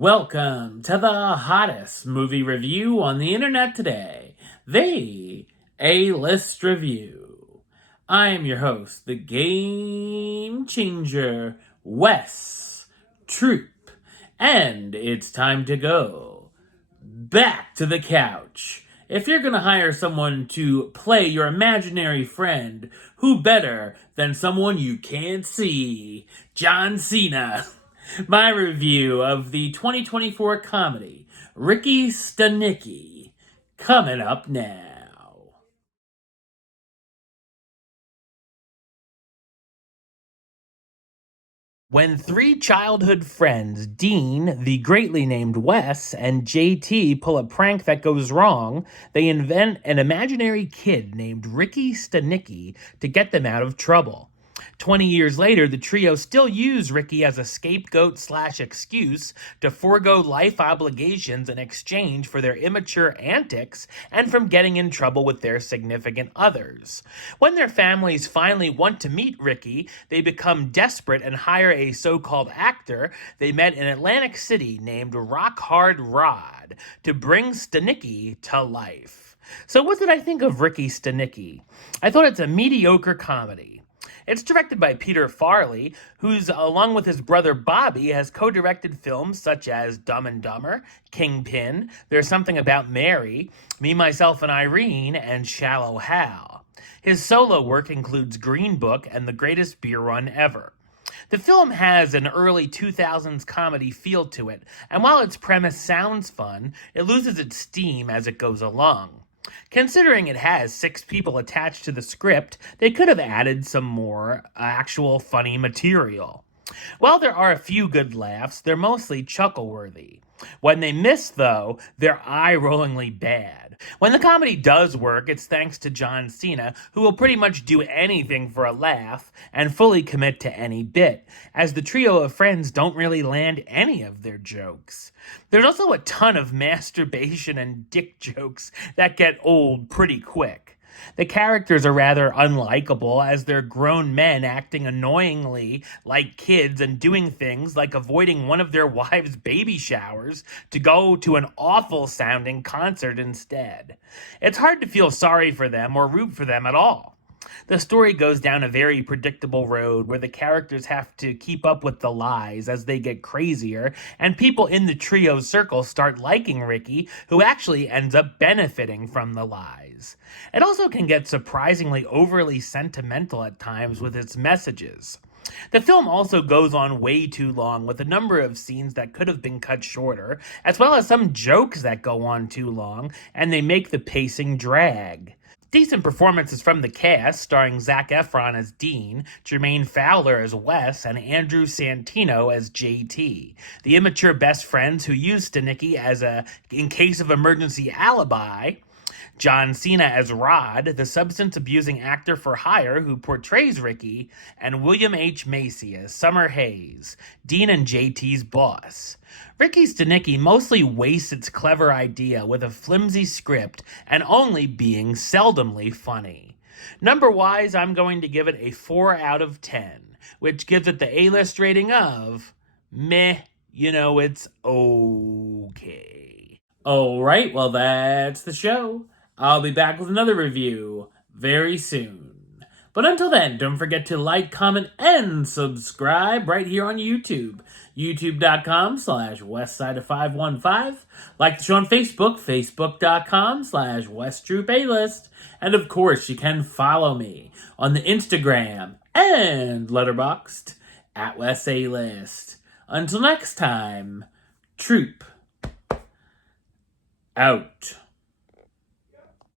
Welcome to the hottest movie review on the internet today, the A-List Review. I am your host, the Game Changer, Wes Troop, and it's time to go back to the couch. If you're gonna hire someone to play your imaginary friend, who better than someone you can't see? John Cena. My review of the 2024 comedy, Ricky Stanicky, coming up now. When three childhood friends, Dean, the greatly named Wes, and JT pull a prank that goes wrong, they invent an imaginary kid named Ricky Stanicky to get them out of trouble. 20 years later, the trio still use Ricky as a scapegoat/excuse to forego life obligations in exchange for their immature antics and from getting in trouble with their significant others. When their families finally want to meet Ricky, they become desperate and hire a so-called actor they met in Atlantic City named Rock Hard Rod to bring Stanicky to life. So what did I think of Ricky Stanicky? I thought it's a mediocre comedy. It's directed by Peter Farrelly, who's, along with his brother Bobby, has co-directed films such as Dumb and Dumber, Kingpin, There's Something About Mary, Me, Myself, and Irene, and Shallow Hal. His solo work includes Green Book and The Greatest Beer Run Ever. The film has an early 2000s comedy feel to it, and while its premise sounds fun, it loses its steam as it goes along. Considering it has 6 people attached to the script, they could have added some more actual funny material. While there are a few good laughs, they're mostly chuckle-worthy. When they miss, though, they're eye-rollingly bad. When the comedy does work, it's thanks to John Cena, who will pretty much do anything for a laugh and fully commit to any bit, as the trio of friends don't really land any of their jokes. There's also a ton of masturbation and dick jokes that get old pretty quick. The characters are rather unlikable as they're grown men acting annoyingly like kids and doing things like avoiding one of their wives' baby showers to go to an awful sounding concert instead. It's hard to feel sorry for them or root for them at all. The story goes down a very predictable road where the characters have to keep up with the lies as they get crazier, and people in the trio's circle start liking Ricky, who actually ends up benefiting from the lies. It also can get surprisingly overly sentimental at times with its messages. The film also goes on way too long with a number of scenes that could have been cut shorter, as well as some jokes that go on too long, and they make the pacing drag. Decent performances from the cast, starring Zac Efron as Dean, Jermaine Fowler as Wes, and Andrew Santino as JT. The immature best friends who use Stanicky as a in-case-of-emergency alibi. John Cena as Rod, the substance-abusing actor for hire who portrays Ricky, and William H. Macy as Summer Hayes, Dean and JT's boss. Ricky Stanicky mostly wastes its clever idea with a flimsy script and only being seldomly funny. Number-wise, I'm going to give it a 4 out of 10, which gives it the A-list rating of meh, it's okay. Alright, well that's the show. I'll be back with another review very soon. But until then, don't forget to like, comment, and subscribe right here on YouTube. YouTube.com/Westside515. Like the show on Facebook, Facebook.com/WestTroopAlist. And of course, you can follow me on the Instagram and Letterboxd at WesAlist. Until next time, Troop out.